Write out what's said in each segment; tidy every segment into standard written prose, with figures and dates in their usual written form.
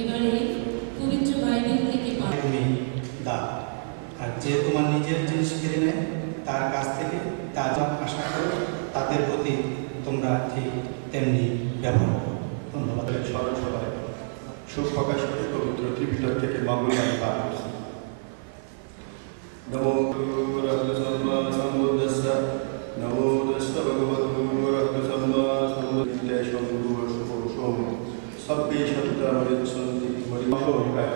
এবারে পবিত্র বাইবেল থেকে তুমি দাও, আর যে তোমার নিজের জিনিস কেড়ে নেয় তার কাছ থেকে তা যা আশা করো তাদের প্রতি তোমরা ঠিক তেমনি ব্যবহার করো। ধন্যবাদ। স্মরণ সভায় শোক প্রকাশ করে পবিত্র ত্রিপিটক থেকে মঙ্গলবাণী পাঠ করছি। নমো গুরুরহ্মে সম্মা সম্বুদ্ধস্য নমো তস্য ভগবতো অরহতো সম্মা সম্বুদ্ধে শম্ভু শুভম সব্বে সত্যামৃতসন্তি মরিমহিকায়।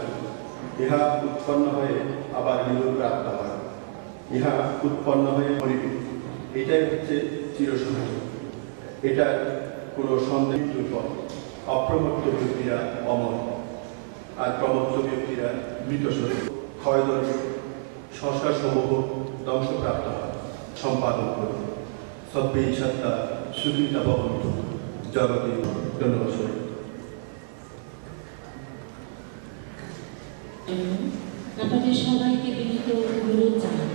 ইহা উৎপন্ন হয়ে আবার নিরুপ্রাপ্ত হয়, ইহা উৎপন্ন হয়ে মরিবে। এটাই হচ্ছে চিরসত্য, এটার কোনো সন্দেহ পথ। অপ্রমত্ত ব্যক্তিরা অমর, আর প্রমত্ত ব্যক্তিরা মৃত শরীর ক্ষয়দর্শ সংস্কার সমূহ ধ্বংসপ্রাপ্ত হয়। সম্পাদন করুন সব্যেই সত্তা সুচিন্তা ভবন্ত জগতে। ধন্যবাদ। আপনাদের সবাইকে বিনীত অনুরোধ জানাচ্ছি।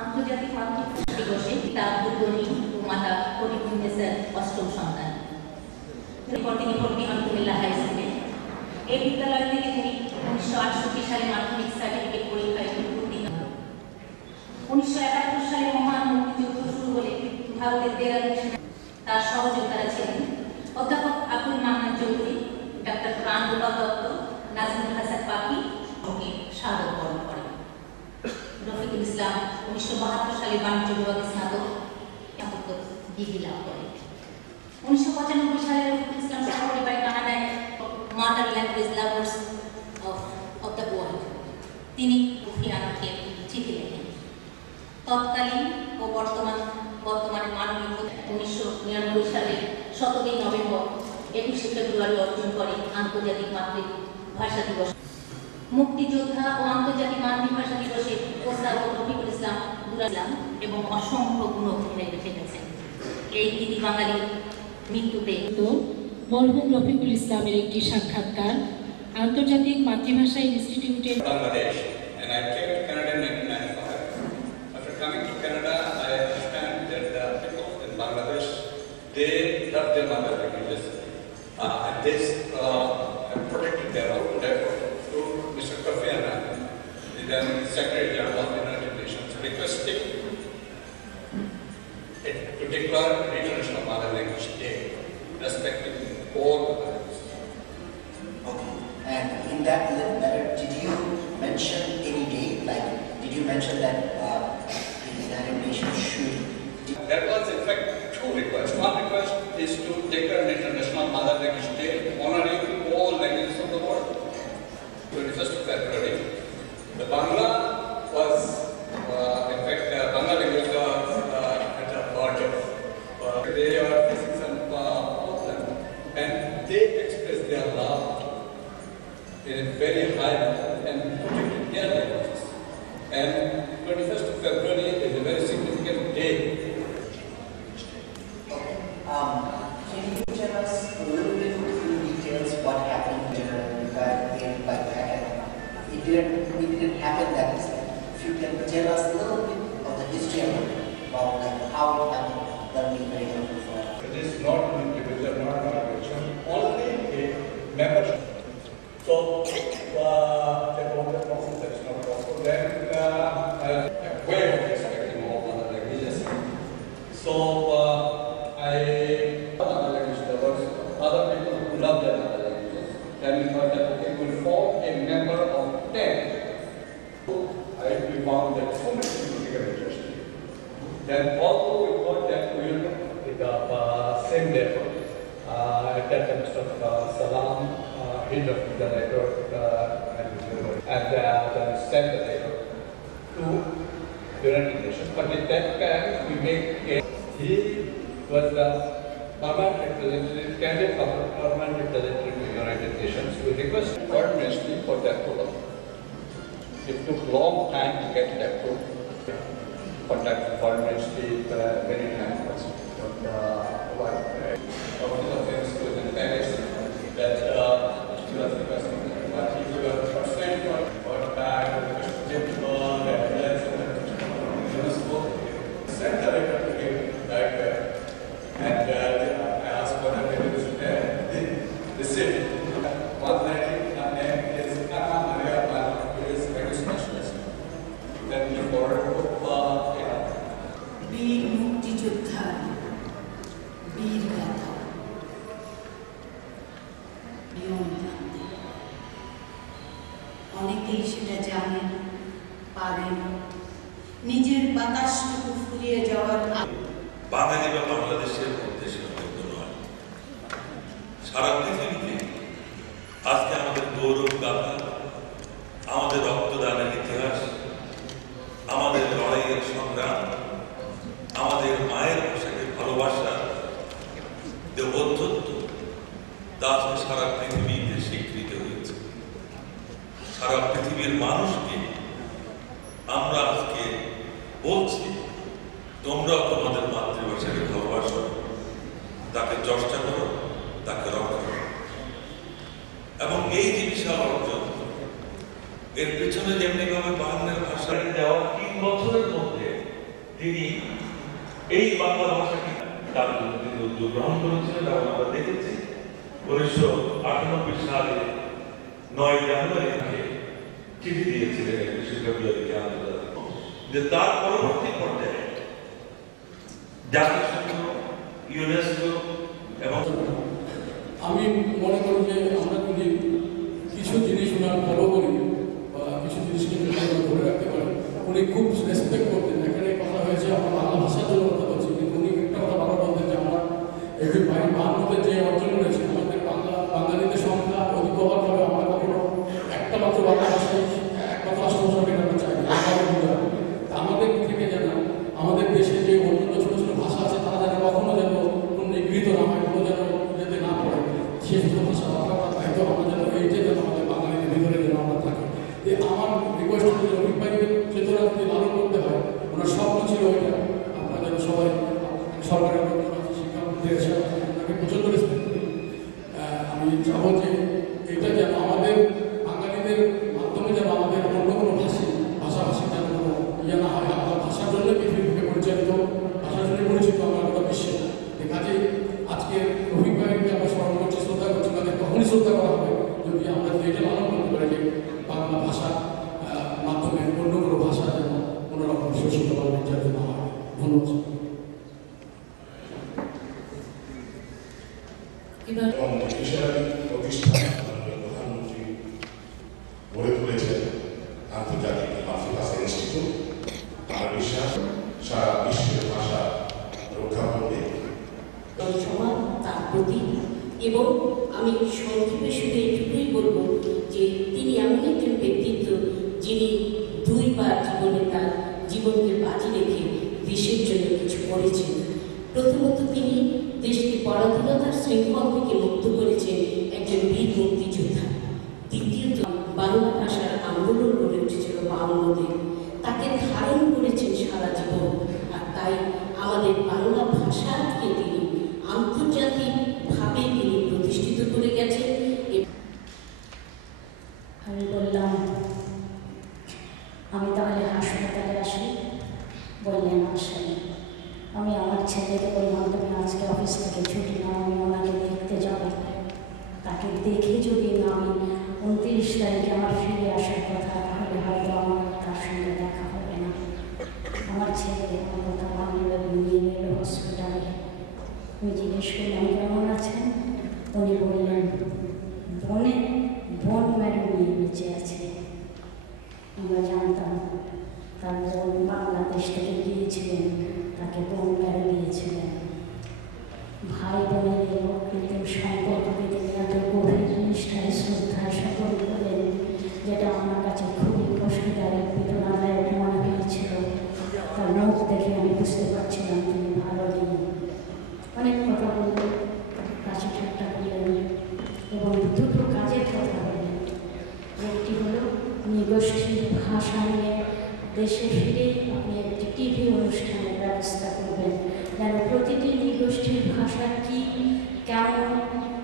আন্তর্জাতিক মাতৃভাষা দিবসে পিতা আব্দুল গনি ও মাতা করিমুন্নেসার অষ্টম সন্তান। এরপর তিনি ভর্তি হন কুমিল্লা হাই স্কুলে। এই বিদ্যালয় থেকে তিনি 1968 সালে মাধ্যমিক সার্টিফিকেট পরীক্ষায় উত্তীর্ণ হন। 1971 সালে মহান মুক্তিযুদ্ধ শুরু হলে ভারতের দেরাদুন তার সহযোদ্ধারা ছিলেন অধ্যাপক আব্দুল মান্নান চৌধুরী, ডাক্তার প্রাণ গোপাল দত্ত, নাজমুল হাসান পাখি ওকে স্বাগত বরণ করেন। রফিকুল ইসলাম 1972 সালে বাণিজ্য বিভাগে স্নাতক ডিগ্রি লাভ করেন। 1995 সালে রফিকুল ইসলাম সপরিবারে কানাডায় mother language lovers of the world তিনি কোফি আনানকে চিঠি লেখেন। তৎকালীন ও বর্তমানে মাননীয় 1999 সালে 17 নভেম্বর 21 ফেব্রুয়ারি অর্জন করে আন্তর্জাতিক মাতৃভাষা দিবস। মুক্তিযোদ্ধা ও আন্তর্জাতিক মাতৃভাষা দিবসে প্রস্তাবক রফিকুল ইসলাম দুরাইলাম এবং অসংখ্য গুণ অভিনয় রেখে গেছেন। এই গীতি বাঙালির মৃত্যুতে মরহুম রফিকুল ইসলামের একটি সাক্ষাৎকার আন্তর্জাতিক মাতৃভাষা ইনস্টিটিউটের Bangladesh. And I came to Canada in 1995. After coming to Canada, I understand that the people in Bangladesh, they love their mother languages. And this protected their own. Therefore, through Mr. Kofi Annan, the then Secretary General of the United Nations, requesting it to declare International Mother Language Day, respecting all languages. Okay. And in that letter, did you mention any date? Like, did you mention that the United Nations should? There was, in fact, two requests. One request is to declare an International Mother Language Day, honoring all languages of the world. 21st of February. The Bangla was, in fact, Bangla language was at the verge of. They are facing some problem, and they express their love in a very high level and protected their languages. And 21st of February is a very significant day. Can you tell us a little bit in details what happened it didn't happen that way. If you can tell us a little bit of the history of it, about like how it happened, that would be very helpful for us. It is not an individual, not an organization, only a membership. So, about the process that is not possible, then a way of respecting all other languages. So, other language lovers, other people who love their other languages, then we thought that okay, we'll form a member of 10. We found that so many people became interested. Then although we thought that we will take up same level, at that time Mr. Salam, head of the network, and then sent the letter to the United Nations. But at that time we made he was the Permanent representative, candidate for permanent representative to United Nations, we request Foreign Ministry for the approval. It took long time to get the approval. Contact Foreign Ministry many times, but of things to the Paris that you are requesting, but if you are percent for that, gentleman, send the letter to him that, and I asked for the the city. One name is Anna Maria Pano, who is very specialist. Then you forward বীর মুক্তিযোদ্ধা, বীর গাথা, নিয়ম জানতে। অনেকেই সেটা জানেন, পারেন, নিজের বাতাসটুকু ফুরিয়ে যাওয়ার বাঙালি বা বাংলাদেশের মধ্যে সীমাবদ্ধ নয়, সারা পৃথিবীতে আজকে আমাদের গৌরব গাথা, আমাদের রক্তদানের ইতিহাস, আমাদের লড়াইয়ের সংগ্রাম, আমাদের মায়ের ভাষাকে ভালোবাসা, যে অধ্যত্ব, তা সারা পৃথিবীতে স্বীকৃত হয়েছে। সারা পৃথিবীর মানুষকে আমরা আজকে বলছি, তোমরাও তোমাদের মাতৃভাষাকে ভালোবাসো, তাকে চর্চা করো, তাকে রক্ষা করো। এবং এই যে বিশাল অর্জন, এর পিছনে যেমনিভাবে বাংলার ভাষা দেওয়া 3 বছরের মধ্যে তিনি এই বাংলা ভাষাকে তার জন্য তিনি উদ্যোগ গ্রহণ করেছিলেন। এবং আমরা দেখেছি 1998 সালে 9 জানুয়ারি চিঠি দিয়েছিলেন 21 ফেব্রুয়ারিকে আন্তর্জাতিক, যে তার পরবর্তী পর্যায়ে জাতিসংঘ, ইউনেস্কো এবং আমি মনে করি যে আমরা যদি কিছু জিনিস ওনার ফলো করি বা কিছু জিনিসকে যদি আমরা ধরে রাখতে পারি, উনি খুব রেসপেক্ট করতেন। এখানে কথা হয়েছে আমরা বাংলা ভাষার জন্য কথা বলছি, কিন্তু উনি একটা কথা ভালো বলতেন যে আমরা এই বাংলাতে যে অর্জন করেছি, আমাদের বাঙালিদের সংখ্যা অধিক হওয়ার ফলে আমরা কখনো একটা মাত্র বাংলা ভাষায় একমাত্র রাষ্ট্রভাষাকে আমরা চাই না। আমাদের থেকে যেন আমাদের দেশে যে অন্যান্য ছোটো ছোটো ভাষা আছে, তারা যেন কখনো যেন নিগৃহীত না হয়, কোনো যেন যেতে না পড়ে, সে সমস্ত ভাষা রক্ষা করার দায়িত্ব আমরা যেন এইটা যেন আমাদের বাঙালিদের ভিতরে যেন আমরা থাকি। আমার রিকোয়েস্ট হচ্ছে যে রফিক ভাইকে চেতনা যদি লালন করতে হয়, ওনার স্বপ্ন ছিল ওইটা। আমরা যেন সবাই সরকারের শিক্ষামন্ত্রী এসে ওনাকে প্রচণ্ড রেসপেক্ট করি। আমি চাবো যে এটা যেন আমাদের বাঙালিদের মাধ্যমে যেন আমাদের অন্য কোনো ভাষাভাষী যেন কোনো ইয়ে না হয়। আমরা ভাষার জন্য পৃথিবীকে পরিচালিত, ভাষার জন্য পরিচিত আমরা গোটা বিশ্বে। কাজে আজকে রফিক ভাইকে আমরা স্মরণ করছি, শ্রদ্ধা করছি, তাদের তখনই শ্রদ্ধা করা হবে যদি আমরা এটা লালন করতে পারি যে বাংলা ভাষার মাধ্যমে অন্য কোনো ভাষা যেন কোনোরকম শোষিত বা নির্যাতিত না হয়। ধন্যবাদ। এবার বিশ্বব্যাপী প্রতিষ্ঠান প্রধানমন্ত্রী গড়ে তুলেছেন আন্তর্জাতিক মাতৃভাষা ইনস্টিটিউট। আমার বিশ্বাস সারা বিশ্বের ভাষা রক্ষা করবে। সমান তার প্রতি, এবং আমি সংক্ষেপে শুধু এটুকুই বলবো যে তিনি এমন একজন ব্যক্তিত্ব যিনি 2 বার জীবনে তার জীবনকে বাজি রেখে দেশের জন্য কিছু করেছেন। প্রথমত তিনি দেশকে পরাধীনতার শৃঙ্খল থেকে মুক্ত করেছেন একজন বীর মুক্তিযোদ্ধা। দ্বিতীয়ত বাংলা ভাষার আন্দোলন গড়ে উঠেছিল 52-তে, তাকে ধারণ করেছেন সারা জীবন। আর তাই আমাদের বাংলা ভাষাকে তিনি আন্তর্জাতিকভাবে তিনি প্রতিষ্ঠিত করে গেছেন। আমি বললাম আমি তাহলে হাসপাতালে আসি, বললেন আসেন। আমি আমার ছেলেকে বললাম তুমি আজকে অফিস থেকে ছুটি নাও, আমি ওনাকে দেখতে যাব। তাকে দেখে যদি না আমি 29 তারিখে আমার ফিরে আসার কথা, তাহলে হয়তো আমার তার সঙ্গে দেখা হবে না। আমার ছেলে আমার কথা মানল, নিয়ে নিল হসপিটালে। আমি জিজ্ঞেস করলাম কেমন আছেন? উনি বললেন বোন ম্যাডাম নিয়ে বেঁচে আছে। আমরা জানতাম তার বোন বাংলাদেশ থেকে গিয়েছিলেন, তাকে বোন ম্যাডাম দিয়েছিলেন। ভাই বোনেরও কিন্তু সম্পর্ককে তিনি এত গভীর নিষ্ঠায় শ্রদ্ধায় সকল করলেন, যেটা আমার কাছে খুবই কষ্টদায়ক, বেদনাদায়ক মনে হয়েছিল। তার মুখ দেখে আমি বুঝতে পারছিলাম তিনি ভালো নেই। অনেক কথা বললেন, আপনি একটি টিভি অনুষ্ঠানের ব্যবস্থা করবেন, যেন প্রতিটি নৃগোষ্ঠীর ভাষা কী, কেমন,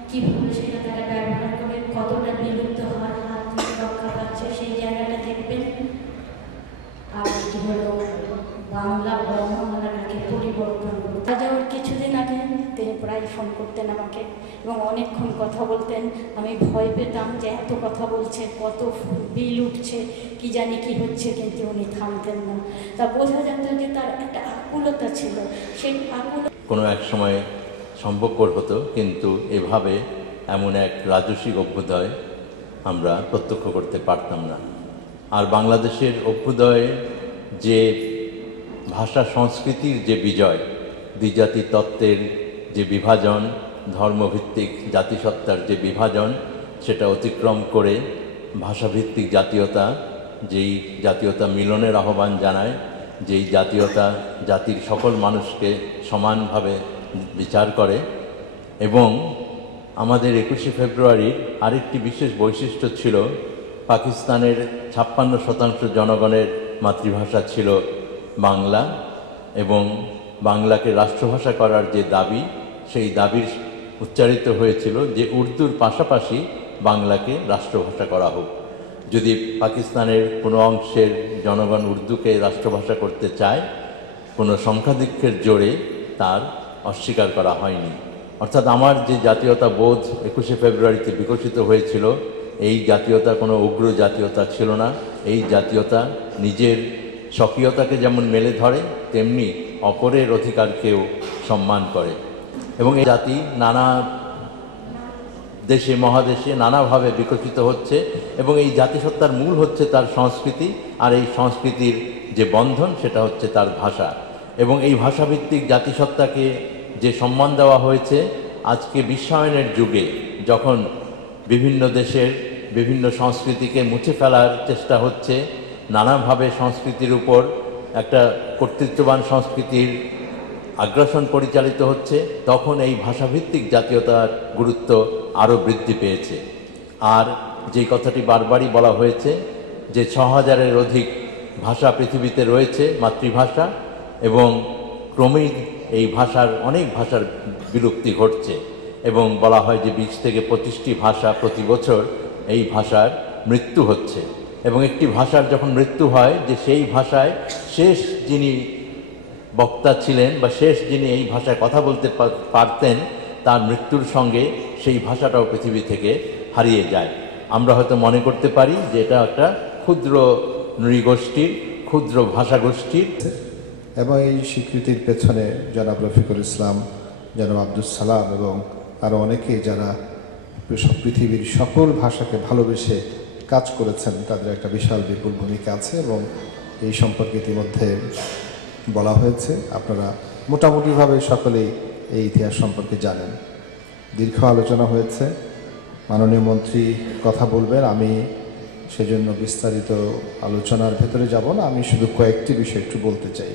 কীভাবে সেটা তারা ব্যবহার করে, কতটা বিলুপ্ত হওয়ার হাত থেকে রক্ষা পাচ্ছে সেই জায়গাটা দেখবেন। আর এটি হলো বাংলা বর্ণমালাটাকে পরিবর্তন করতে যাওয়ার কিছুদিন আগে তিনি প্রায় ফোন করতেন আমাকে এবং অনেকক্ষণ কথা বলতেন। আমি ভয় পেতাম যে এত কথা বলছে, কত বিল উঠছে, কি জানি কি হচ্ছে, কিন্তু উনি থামতেন না। তা বোঝা যেত যে তার একটা আকুলতা ছিল, সেই আকুল কোনো এক সময় সম্ভবপর হতো, কিন্তু এভাবে এমন এক রাজস্বিক অভ্যুদয় আমরা প্রত্যক্ষ করতে পারতাম না। আর বাংলাদেশের অভ্যুদয়ে যে ভাষা সংস্কৃতির যে বিজয়, দ্বিজাতি তত্ত্বের যে বিভাজন, ধর্মভিত্তিক জাতিসত্তার যে বিভাজন, সেটা অতিক্রম করে ভাষাভিত্তিক জাতীয়তা, যেই জাতীয়তা মিলনের আহ্বান জানায়, যেই জাতীয়তা জাতির সকল মানুষকে সমানভাবে বিচার করে। এবং আমাদের 21শে ফেব্রুয়ারির আরেকটি বিশেষ বৈশিষ্ট্য ছিল, পাকিস্তানের 56% জনগণের মাতৃভাষা ছিল বাংলা, এবং বাংলাকে রাষ্ট্রভাষা করার যে দাবি, সেই দাবির উচ্চারিত হয়েছিল যে উর্দুর পাশাপাশি বাংলাকে রাষ্ট্রভাষা করা হোক। যদি পাকিস্তানের কোনো অংশের জনগণ উর্দুকে রাষ্ট্রভাষা করতে চায়, কোনো সংখ্যাধিক্যের জোরে তার অস্বীকার করা হয়নি। অর্থাৎ আমার যে জাতীয়তা বোধ 21শে ফেব্রুয়ারিতে বিকশিত হয়েছিল, এই জাতীয়তা কোনো উগ্র জাতীয়তা ছিল না। এই জাতীয়তা নিজের স্বকীয়তাকে যেমন মেলে ধরে, তেমনি অপরের অধিকারকেও সম্মান করে। এবং এই জাতি নানা দেশে মহাদেশে নানাভাবে বিকশিত হচ্ছে, এবং এই জাতিসত্তার মূল হচ্ছে তার সংস্কৃতি, আর এই সংস্কৃতির যে বন্ধন সেটা হচ্ছে তার ভাষা। এবং এই ভাষাভিত্তিক জাতিসত্তাকে যে সম্মান দেওয়া হয়েছে, আজকে বিশ্বায়নের যুগে যখন বিভিন্ন দেশের বিভিন্ন সংস্কৃতিকে মুছে ফেলার চেষ্টা হচ্ছে, নানাভাবে সংস্কৃতির উপর একটা কর্তৃত্ববান সংস্কৃতির আগ্রাসন পরিচালিত হচ্ছে, তখন এই ভাষাভিত্তিক জাতীয়তার গুরুত্ব আরও বৃদ্ধি পেয়েছে। আর যে কথাটি বারবারই বলা হয়েছে যে 6000-এর অধিক ভাষা পৃথিবীতে রয়েছে, মাতৃভাষা, এবং ক্রমেই এই ভাষার অনেক ভাষার বিলুপ্তি ঘটছে, এবং বলা হয় যে 20 থেকে 25টি ভাষা প্রতি বছর এই ভাষার মৃত্যু হচ্ছে। এবং একটি ভাষার যখন মৃত্যু হয়, যে সেই ভাষায় শেষ যিনি বক্তা ছিলেন বা শেষ যিনি এই ভাষায় কথা বলতে পারতেন, তার মৃত্যুর সঙ্গে সেই ভাষাটাও পৃথিবী থেকে হারিয়ে যায়। আমরা হয়তো মনে করতে পারি যে এটা একটা ক্ষুদ্র নৃগোষ্ঠীর, ক্ষুদ্র ভাষাগোষ্ঠীর। এবং এই স্বীকৃতির পেছনে জনাব রফিকুল ইসলাম, জনাব আব্দুল সালাম এবং আরও অনেকেই যারা পৃথিবীর সকল ভাষাকে ভালোবেসে কাজ করেছেন, তাদের একটা বিশাল বিপুল ভূমিকা আছে। এবং এই সম্পর্কে ইতিমধ্যে বলা হয়েছে, আপনারা মোটামুটিভাবে সকলেই এই ইতিহাস সম্পর্কে জানেন। দীর্ঘ আলোচনা হয়েছে, মাননীয় মন্ত্রী কথা বলবেন, আমি সেজন্য বিস্তারিত আলোচনার ভেতরে যাব না, আমি শুধু কয়েকটি বিষয় একটু বলতে চাই।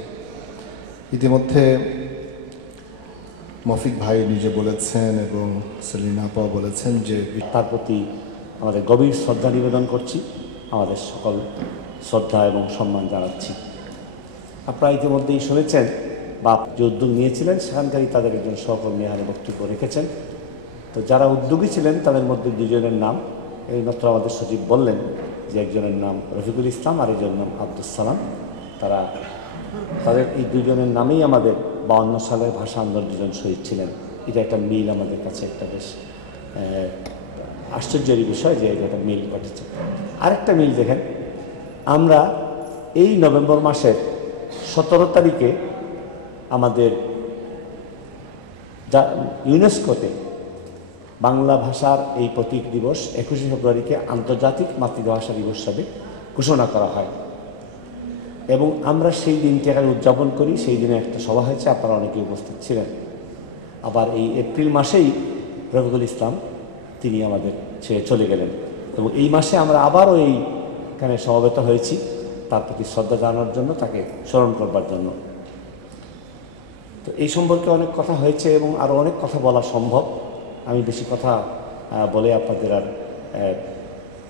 ইতিমধ্যে মফিক ভাই নিজে বলেছেন এবং সেলিনা আপাও বলেছেন যে তার প্রতি আমাদের গভীর শ্রদ্ধা নিবেদন করছি, আমাদের সকল শ্রদ্ধা এবং সম্মান জানাচ্ছি। আপনারা ইতিমধ্যেই শুনেছেন বা যে উদ্যোগ নিয়েছিলেন, সেখানকারই তাদের একজন সহকর্মী এখানে বক্তব্য রেখেছেন। তো যারা উদ্যোগী ছিলেন তাদের মধ্যে দুজনের নাম এইমাত্র আমাদের সচিব বললেন, যে একজনের নাম রফিকুল ইসলাম আর একজনের নাম আব্দুল সালাম। তাদের এই দুজনের নামেই আমাদের 52 সালের ভাষা আন্দোলন দুজন শহীদ ছিলেন। এটা একটা মিল আমাদের কাছে একটা বেশ আশ্চর্যের বিষয় যে এটা একটা মিল ঘটেছে। আরেকটা মিল দেখেন, আমরা এই নভেম্বর মাসের 17 তারিখে আমাদের ইউনেস্কোতে বাংলা ভাষার এই প্রতীক দিবস 21শে ফেব্রুয়ারিকে আন্তর্জাতিক মাতৃভাষা দিবস হিসাবে ঘোষণা করা হয়, এবং আমরা সেই দিনটি এখানে উদযাপন করি। সেই দিনে একটা সভা হয়েছে, আপনারা অনেকেই উপস্থিত ছিলেন। আবার এই এপ্রিল মাসেই রফিকুল ইসলাম তিনি আমাদের ছেড়ে চলে গেলেন, এবং এই মাসে আমরা আবারও এইখানে সমবেত হয়েছি তার প্রতি শ্রদ্ধা জানানোর জন্য, তাকে স্মরণ করবার জন্য। তো এই সম্পর্কে অনেক কথা হয়েছে এবং আরও অনেক কথা বলা সম্ভব। আমি বেশি কথা বলে আপনাদের আর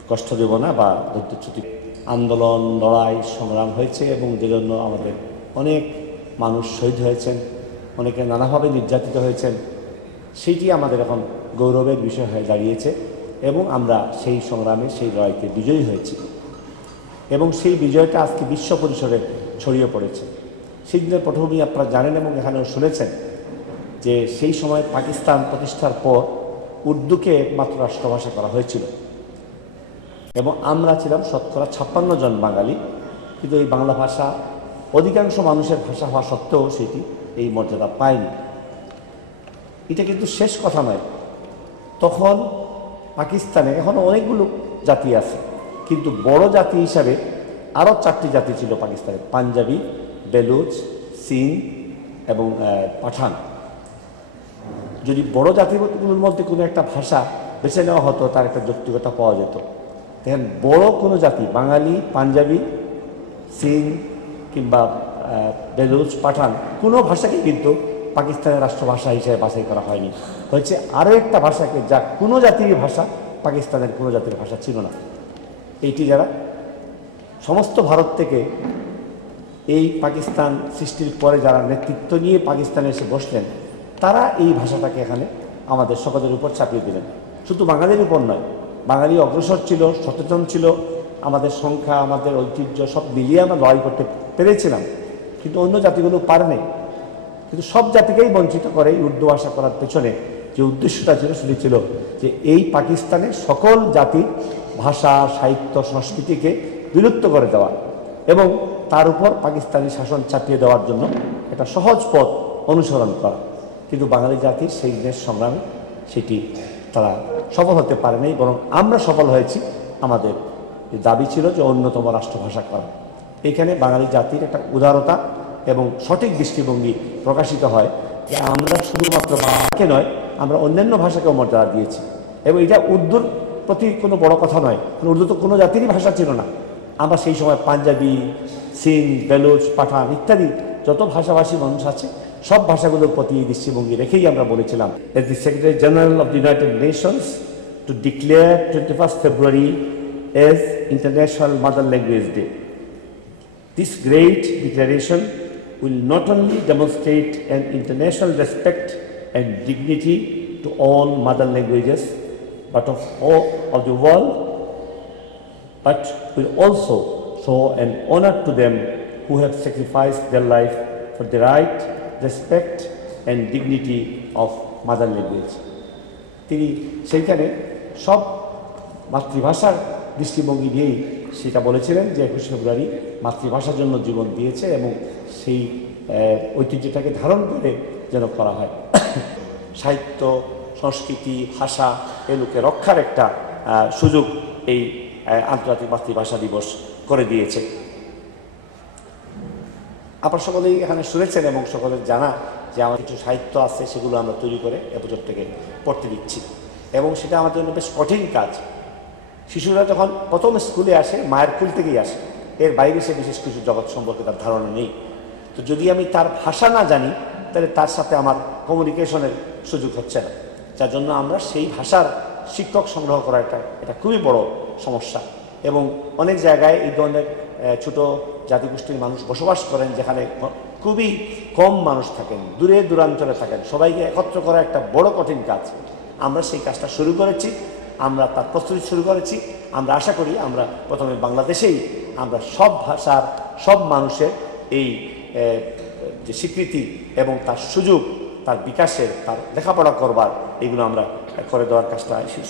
কষ্ট দেব না বা ধৈর্যচ্যুতি। আন্দোলন, লড়াই, সংগ্রাম হয়েছে এবং যে জন্য আমাদের অনেক মানুষ শহীদ হয়েছেন, অনেকে নানাভাবে নির্যাতিত হয়েছেন, সেইটি আমাদের এখন গৌরবের বিষয় হয়ে দাঁড়িয়েছে এবং আমরা সেই সংগ্রামে, সেই লড়াইতে বিজয়ী হয়েছি এবং সেই বিজয়টা আজকে বিশ্ব পরিসরে ছড়িয়ে পড়েছে। সেই দিনের পটভূমি আপনারা জানেন এবং এখানেও শুনেছেন যে সেই সময় পাকিস্তান প্রতিষ্ঠার পর উর্দুকে একমাত্র রাষ্ট্রভাষা করা হয়েছিল এবং আমরা ছিলাম শতকরা 56 জন বাঙালি, কিন্তু এই বাংলা ভাষা অধিকাংশ মানুষের ভাষা হওয়া সত্ত্বেও সেটি এই মর্যাদা পায়নি। এটা কিন্তু শেষ কথা নয়। তখন পাকিস্তানে এখনও অনেকগুলো জাতি আছে, কিন্তু বড় জাতি হিসাবে আরও 4টি জাতি ছিল পাকিস্তানে: পাঞ্জাবি, বেলুচ, সিং এবং পাঠান। যদি বড় জাতিগুলোর মধ্যে কোনো একটা ভাষা বেছে নেওয়া হতো, তার একটা যৌক্তিকতা পাওয়া যেত। দেখেন, বড় কোনো জাতি, বাঙালি, পাঞ্জাবি, সিং কিংবা বেলুচ, পাঠান, কোনো ভাষাকে কিন্তু পাকিস্তানের রাষ্ট্রভাষা হিসেবে বাছাই করা হয়নি। হয়েছে আরও একটা ভাষাকে, যা কোনো জাতির ভাষা, পাকিস্তানের কোনো জাতির ভাষা ছিল না। এইটি যারা সমস্ত ভারত থেকে এই পাকিস্তান সৃষ্টির পরে যারা নেতৃত্ব নিয়ে পাকিস্তানে এসে বসলেন, তারা এই ভাষাটাকে এখানে আমাদের সকলের উপর চাপিয়ে দিলেন। শুধু বাঙালির উপর নয়, বাঙালি অগ্রসর ছিল, সচেতন ছিল, আমাদের সংখ্যা, আমাদের ঐতিহ্য সব মিলিয়ে আমরা লড়াই করতে পেরেছিলাম, কিন্তু অন্য জাতিগুলো পারেনি। কিন্তু সব জাতিকেই বঞ্চিত করে এই উর্দু ভাষা করার পেছনে যে উদ্দেশ্যটা ছিল, সেটি ছিল যে এই পাকিস্তানের সকল জাতির ভাষা, সাহিত্য, সংস্কৃতিকে বিলুপ্ত করে দেওয়া এবং তার উপর পাকিস্তানি শাসন চাপিয়ে দেওয়ার জন্য একটা সহজ পথ অনুসরণ করা। কিন্তু বাঙালি জাতির সেই দিনের সংগ্রামে সেটি তারা সফল হতে পারেনি, বরং আমরা সফল হয়েছি। আমাদের দাবি ছিল যে অন্যতম রাষ্ট্রভাষা করা। এখানে বাঙালি জাতির একটা উদারতা এবং সঠিক দৃষ্টিভঙ্গি প্রকাশিত হয় যে আমরা শুধুমাত্র বাংলাকে নয়, আমরা অন্যান্য ভাষাকেও মর্যাদা দিয়েছি। এবং এটা উর্দুর প্রতি কোনো বড় কথা নয়, কারণ উর্দু তো কোনো জাতিরই ভাষা ছিল না। আমরা সেই সময় পাঞ্জাবি, সিং, বেলুচ, পাঠান ইত্যাদি যত ভাষাভাষী মানুষ আছে, সব ভাষাগুলোর প্রতি দৃষ্টিভঙ্গি রেখেই আমরা বলেছিলাম as the secretary general of the United Nations two declare 21 February as International Mother Language Day. This great declaration will not only demonstrate an international respect and dignity to all mother languages but of all of the world, but will also show an honor to them who have sacrificed their life for the right, respect and dignity of mother language. তিনি সেইখানে সব মাতৃভাষার দৃষ্টিভঙ্গি নিয়েই সেটা বলেছিলেন যে 21 ফেব্রুয়ারি মাতৃভাষার জন্য জীবন দিয়েছে এবং সেই ঐতিহ্যটাকে ধারণ করে যেন করা হয়। সাহিত্য, সংস্কৃতি, ভাষা এগুলোকে রক্ষার একটা সুযোগ এই আন্তর্জাতিক মাতৃভাষা দিবস করে দিয়েছে। আপনারা সকলেই এখানে শুনেছেন এবং সকলের জানা যে আমার কিছু সাহিত্য আছে, সেগুলো আমরা তৈরি করে এবছর থেকে পড়তে দিচ্ছি এবং সেটা আমাদের জন্য বেশ কঠিন কাজ। শিশুরা যখন প্রথম স্কুলে আসে, মায়ের কুল থেকেই আসে, এর বাইরে সে বিশেষ কিছু জগৎ সম্পর্কে তার ধারণা নেই। তো যদি আমি তার ভাষা না জানি, তাহলে তার সাথে আমার কমিউনিকেশনের সুযোগ হচ্ছে না, যার জন্য আমরা সেই ভাষার শিক্ষক সংগ্রহ করা এটা খুবই বড় সমস্যা। এবং অনেক জায়গায় এই ধরনের ছোটো জাতিগোষ্ঠীর মানুষ বসবাস করেন, যেখানে খুবই কম মানুষ থাকেন, দূরে দূরাঞ্চলে থাকেন, সবাইকে একত্র করা একটা বড় কঠিন কাজ। আমরা সেই কাজটা শুরু করেছি, আমরা তার প্রস্তুতি শুরু করেছি। আমরা আশা করি আমরা প্রথমে বাংলাদেশেই আমরা সব ভাষার, সব মানুষের এই যে স্বীকৃতি এবং তার সুযোগ, তার বিকাশের, তার লেখাপড়া করবার, এগুলো আমরা করে দেওয়ার কাজটা শুরু